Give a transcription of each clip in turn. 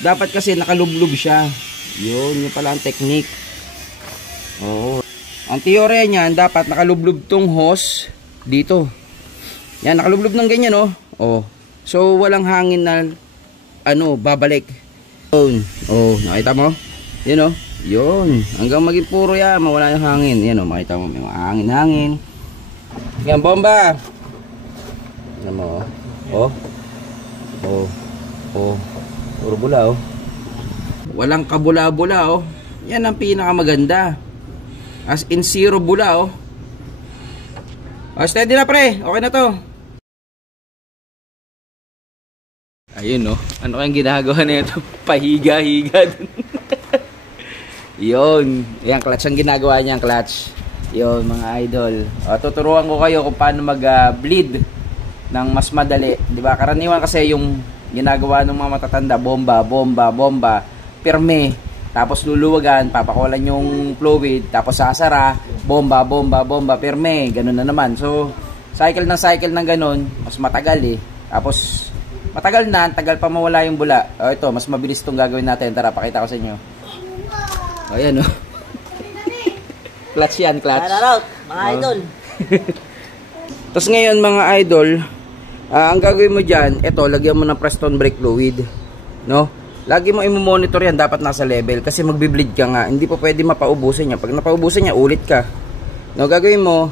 dapat kasi nakalublob siya. Yun pala ang technique. Oo. Ang teorya niyan, dapat nakalublob tong hose dito. Yan, nakalublob ng ganyan, oh. Oh. So, walang hangin na, babalik. Yun. Oh, nakita mo? Yun, oh. Yun. Hanggang maging puro yan, mawala yung hangin. Yan, oh, makita mo, may hangin-hangin. Yan, bomba. Yan mo, oh. Oh. Oh. Puro bula, oh. Walang kabula-bula, oh. Yan ang pinakamaganda. As in zero bula, oh. Oh, steady na, pre. Okay na to. Ayun, oh. Ano kayang ginagawa na ito? Pahiga-higa dun. Yun. Yan, clutch ang ginagawa niya, clutch. Yun, mga idol. O, tuturuan ko kayo kung paano mag-bleed ng mas madali. Diba? Karaniwan kasi yung ginagawa ng mga matatanda, bomba, bomba, bomba, pirme. Tapos luluwagan, papakulan yung fluid, tapos sasara, bomba, bomba, bomba, pirme, ganun na naman. So, cycle ng ganun, mas matagal eh. Tapos, matagal na, tagal pa mawala yung bula. O, ito, mas mabilis itong gagawin natin. Tara, pakita ko sa inyo. O, yan o. Clutch yan, clutch. Shoutout, mga idol. Tapos ngayon, mga idol, ang gagawin mo dyan, ito, lagyan mo ng Preston brake fluid. No? Lagi mo i-monitor yan, dapat nasa level kasi magbi-bleed ka nga. Hindi pa pwede mapaubusan niya. Pag napaubusan niya, ulit ka. No, gagawin mo,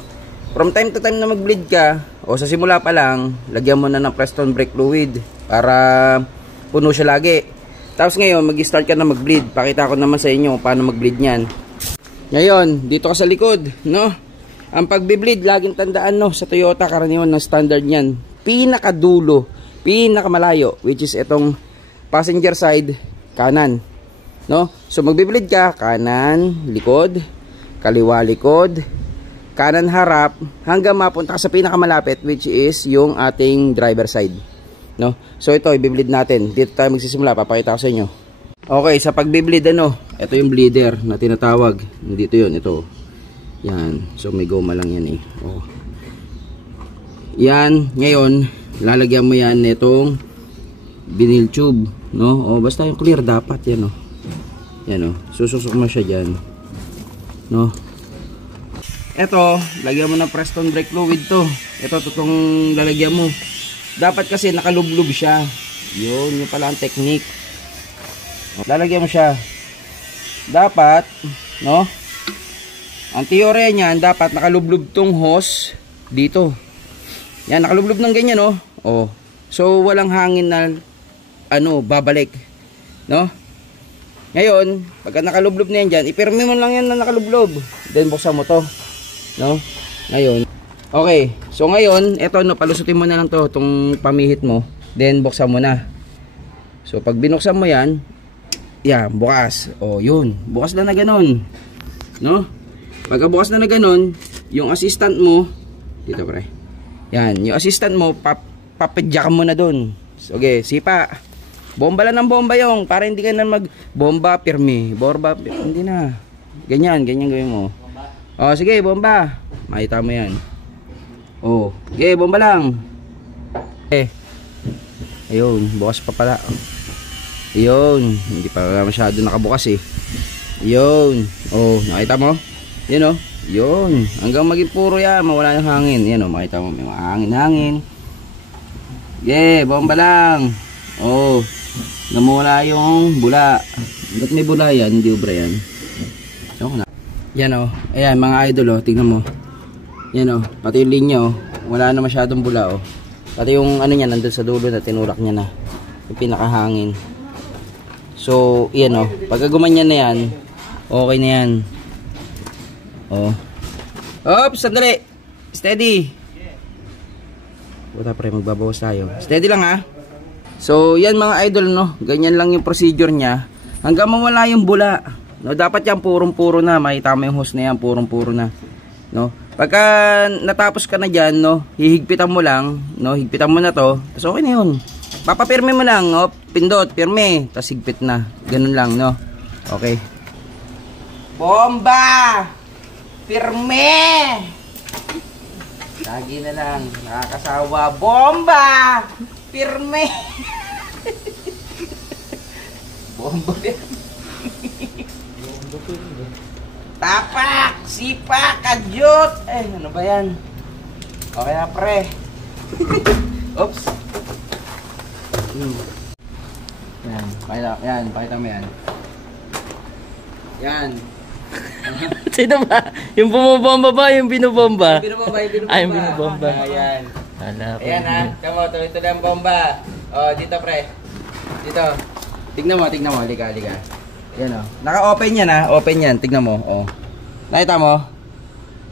from time to time na mag-bleed ka, o sa simula pa lang, lagyan mo na ng Preston brake fluid para puno siya lagi. Tapos ngayon, mag-start ka na mag-bleed. Pakita ko naman sa inyo paano mag-bleed niyan. Ngayon, dito ka sa likod, no? Ang pagbi-bleed, laging tandaan, no, sa Toyota, karaniwan ng standard niyan. Pinakadulo, pinakamalayo, which is itong passenger side, kanan. No? So, magbi-bleed ka, kanan, likod, kaliwa, likod, kanan, harap, hanggang mapunta ka sa pinakamalapit, which is yung ating driver side. No? So, ito, i-bleed natin. Dito tayo magsisimula, papakita ko sa inyo. Okay, sa pagbi-bleed, ito yung bleeder na tinatawag. Dito yun, ito. Yan. So, may goma lang yan eh. Oh. Yan, ngayon, lalagyan mo yan nitong vinyl tube, no? O basta yung clear dapat yan, oh. Yan, oh. Sususok mo siya diyan. No? Ito, lagyan mo ng Preston brake fluid to. Ito tutong lalagyan mo. Dapat kasi nakalublob siya. Yun pala ang technique. Lalagyan mo siya. Dapat, no? Ang teorya niyan, dapat nakalublob tong hose dito. Yan, nakalublob ng ganyan, oh. Oh. So walang hangin na babalik, no? Ngayon, pagka nakalublob na yan dyan, ipirme mo lang yan na nakalublob, then buksan mo to, no? Ngayon, okay, so ngayon, eto, no, palusutin mo na lang to, itong pamihit mo, then buksan mo na. So pag binuksan mo yan, yan, bukas, o yun, bukas na ganun, no? Pagka bukas na ganun, yung assistant mo, dito pre, yan, yung assistant mo, papadyakan mo na dun. Okay, sipa. Bomba lang ng bomba yung, para hindi ka na mag-bomba, pirmi. Bomba, hindi na. Ganyan gawin mo. O, sige, bomba. Makita mo yan. O, sige, bomba lang. Ayun, bukas pa pala. Ayun, hindi pa masyado nakabukas eh. Ayun. O, nakita mo? Yan o. Yun. Hanggang maging puro yan, mawala yung hangin. Yan o, makita mo, may hangin-hangin. Yeah, bomba lang. Oh, namula yung bula. Ba't may bula yan? Hindi ubra yan. Yan o. Ayan mga idol o. Tingnan mo. Yan o. Pati yung linya o. Wala na masyadong bula o. Pati yung ano niya nandun sa dulo na tinulak niya na. Yung pinakahangin. So, yan o. Pagka gumanyan na yan, okay na yan. O. Oops, sandali. Steady. Wala pre, magbabawas tayo. Steady lang ha. So, yan mga idol, no. Ganyan lang yung procedure niya. Hanggang mawala yung bula. No, dapat yan purong-puro na. Makita mo yung hose na yan, purong-puro na. No. Pagka natapos ka na diyan, no, hihigpitan mo lang, no. Higpitan mo na 'to. So okay na 'yun. Papapirme mo lang, no. Pindot, pirme, tapos higpit na. Ganun lang, no. Okay. Bomba! Pirme! Lagi na lang, nakakasawa. Bomba! Pirme! Bomba yan. Tapak! Sipa! Kadyot! Eh, ano ba yan? Okay na, pre. Oops. Yan, pakita mo yan. Yan. Sino ba? Yung bumabomba ba? Yung binubomba? Binubomba. Ay, yung binubomba. Ayan. Hala, Ayan ha. Tama, tuloy-tuloy ang bomba. Oh, dito pre. Dito. Tignan mo. Halika. Yan o. Naka-open yan ha. Open yan. Tignan mo. Oh. Nakita mo?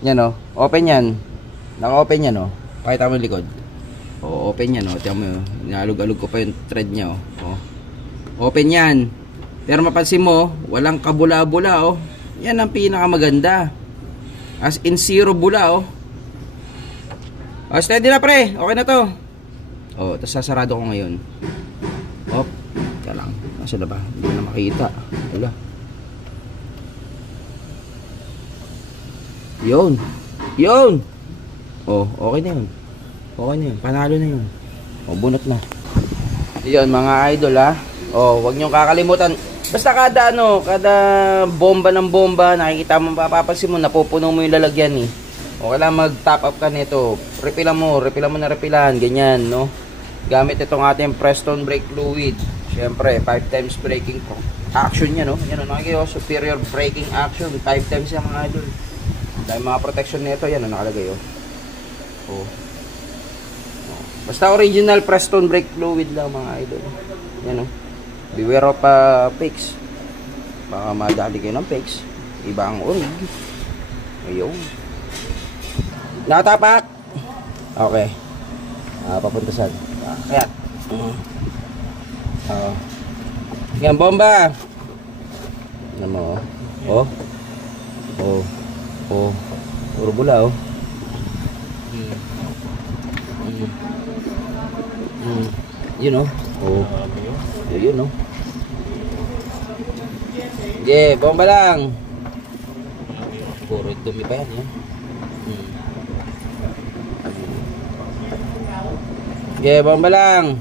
Yan o. Open yan. Naka-open yan o. Pakita mo yung likod. Oh, open yan o. Tignan mo yun. Nalug-alug ko pa yung thread niya o. Oh. Open yan. Pero mapansin mo, walang kabula-bula o. Yan ang pinakamaganda. As in zero bula o. Oh, steady na pre. Okay na to. Oh, tapos sasarado ko ngayon. Hop. Kaya lang. Nasa na ba? Hindi na makita. Wala. Yun. Oh, okay na yun. Panalo na yun. Oh, bunot na. Yun, mga idol ha. Oh, wag niyong kakalimutan. Basta kada bomba ng bomba, nakikita mo, papapansin mo, napupuno mo yung lalagyan eh. O kailangan mag-top up ka nito. Repilan mo ganyan, no? Gamit itong ating Preston brake fluid. Siyempre, 5 times braking action niya, no? Yan, nakikita, superior braking action. 5 times yan, mga idol. Dahil mga protection nito, yan, nakalagay, oh. Oh. Basta original Preston brake fluid lang, mga idol. Yan, oh. Beware of fakes. Baka madali kayo ng fakes. Iba ang orig. Ayun. Nakatapak. Okay. Papunta saan? Kaya. Yan, bomba. Ano mo? Puro bula, oh. Yun, oh. Yun, oh. Yeah, bomba lang. Puro dumi pa yan, yan. Yeah, bomba lang.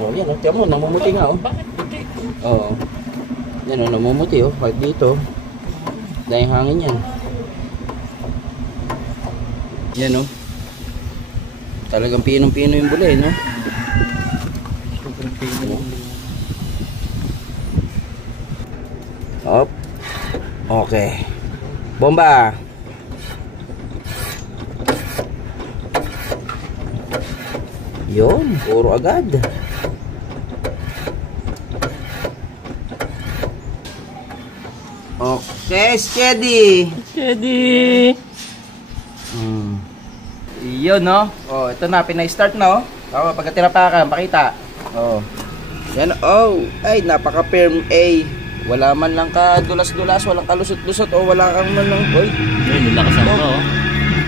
Oh, yan, oh. Tiyan mo, namumuti nga, oh. Oo. Yan, oh, namumuti, oh. Kahit dito. Dahil hangin yan. Yan, oh. Talagang pinong-pino yung bula, eh, no? Hop. Okay. Bomba. Yun, puro agad. Okay, steady. Yun, no? Oh, ito na, pinay-start na, oh. Oh, pagka tinapakan, pakita. Oh. Yan, oh. Ay, napaka-firm A. Wala man lang ka dulas-dulas, walang kalusot-lusot, o wala kang man lang, boy. Ay, nilakas ang pa, oh.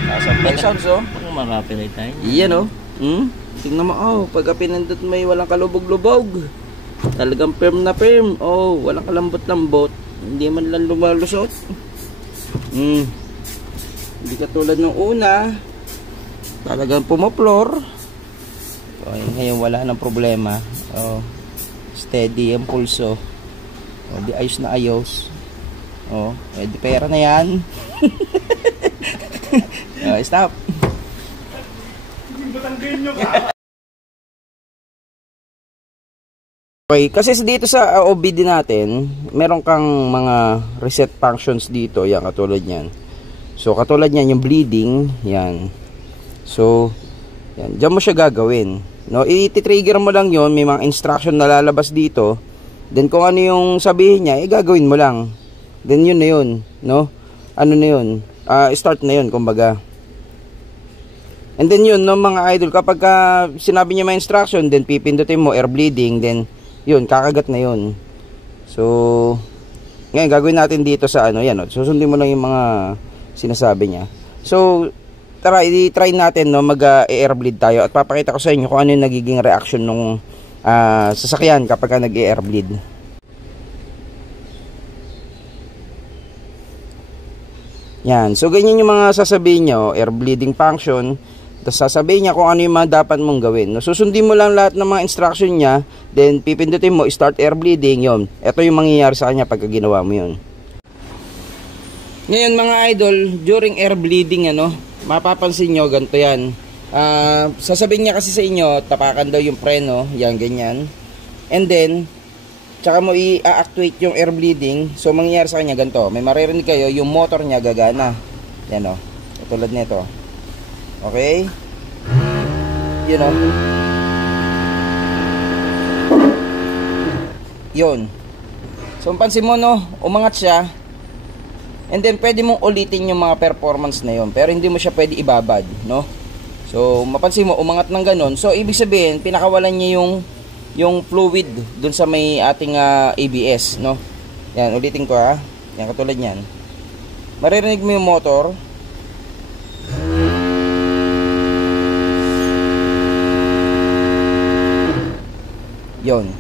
Nasa sounds, oh. Ang marami na tayo. Yan, oh. Tingnan mo, oh. Pagka pinindot may walang kalubog-lubog. Talagang firm na firm. Oh, walang kalambot-lambot. Hindi man lang lumalusot. Hindi katulad ng una. Talagang pumoplor. Okay, ngayon wala nang problema. Oh, steady ang pulso. Oh, di ayos na ayos. Oh, di pera na yan. Stop. Okay, kasi dito sa OBD natin, meron kang mga reset functions dito, yan katulad niyan. So katulad niyan yung bleeding, yan. So, yan, diyan mo siya gagawin. No, i-trigger mo lang 'yon, may mga instruction na lalabas dito. Then kung ano yung sabihin niya, gagawin mo lang. Then yun na yun, no? Ano na yun? Start na yun, kumbaga. And then yun, no, mga idol, kapag sinabi niya may instruction, then pipindutin mo air bleeding, then yun, kakagat na yun. So, ngayon gagawin natin dito sa ano, yan, no? Susundin mo lang yung mga sinasabi niya. So, tara, i-try natin, no, mag-air bleed tayo at papakita ko sa inyo kung ano yung nagiging reaction nung sasakyan kapag nag-air bleed. Yan, so ganyan yung mga sasabihin nyo, air bleeding function. Tapos sasabihin niya kung ano yung mga dapat mong gawin. No? Susundin mo lang lahat ng mga instruction niya, then pipindutin mo, start air bleeding, yon. Ito yung mangyayari sa kanya pagka ginawa mo yun. Ngayon mga idol, during air bleeding, mapapansin nyo, ganito yan. Sasabihin niya kasi sa inyo, tapakan daw yung preno, yan, ganyan. And then, tsaka mo i-actuate yung air bleeding. So, mangyayari sa kanya ganito. May maririnig kayo, yung motor niya gagana. Yan o, tulad nito. Okay? Yun o. Yun. So, pansin mo, no, umangat siya. And then, pwede mong ulitin yung mga performance na yun. Pero hindi mo siya pwede ibabad, no? So, mapansin mo, umangat ng ganon. So, ibig sabihin, pinakawalan niya yung fluid dun sa may ating ABS, no? Yan, ulitin ko ha. Yan, katulad yan. Maririnig mo yung motor. Yon.